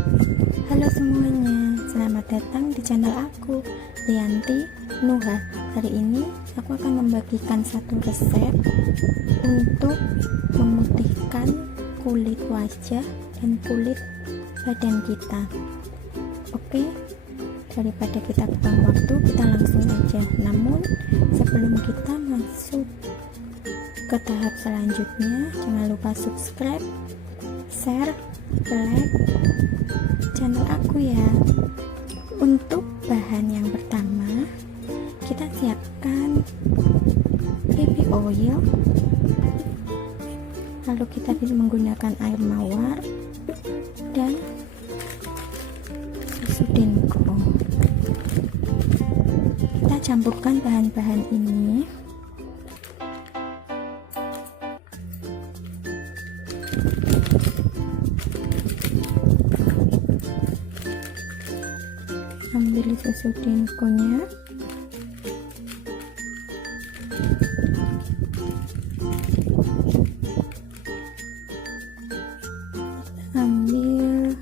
Halo semuanya, selamat datang di channel aku, Rianti Nuha. Hari ini aku akan membagikan satu resep untuk memutihkan kulit wajah dan kulit badan kita. Oke, daripada kita buang waktu, kita langsung aja. Namun sebelum kita masuk ke tahap selanjutnya, jangan lupa subscribe, share, like channel aku ya. Untuk bahan yang pertama, kita siapkan baby oil, lalu kita bisa menggunakan air mawar dan susu denko. Kita campurkan bahan-bahan ini. Ambil susu denkonya, ambil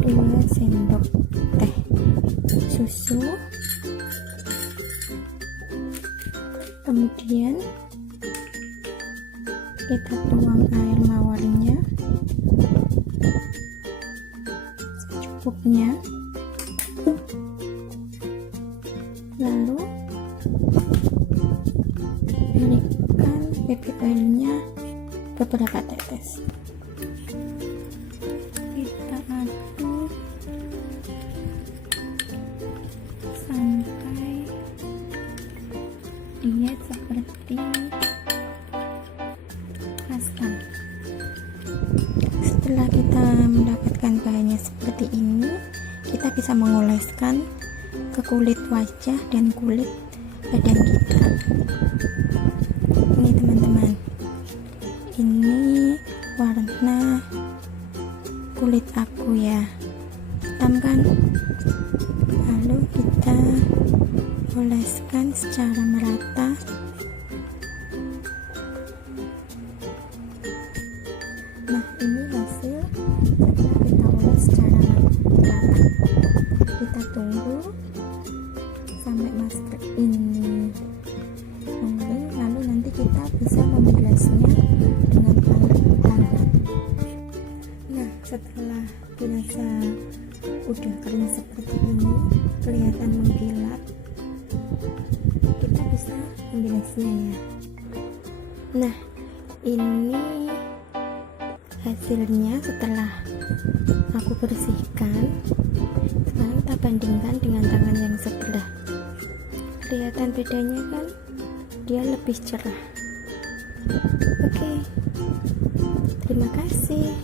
2 sendok teh susu, kemudian kita tuang air mawarnya secukupnya, lalu berikan baby oilnya beberapa tetes. Kita aduk sampai dia seperti pasta. Setelah kita mendapatkan bahannya seperti ini, kita bisa mengoleskan ke kulit wajah dan kulit badan kita. Ini teman-teman, ini warna kulit aku ya, hitam kan? Lalu kita oleskan secara merata. Nah, ini hasil setelah kita oles secara merata. Kita tunggu sampai masker ini mengering, lalu nanti kita bisa membilasnya dengan air hangat. Nah, setelah dirasa udah kering seperti ini, kelihatan mengkilap, kita bisa membilasnya ya. Nah, ini hasilnya setelah aku bersihkan. Sekarang kita bandingkan dengan tangan yang sebelah. Kelihatan bedanya kan? Dia lebih cerah. Oke, terima kasih.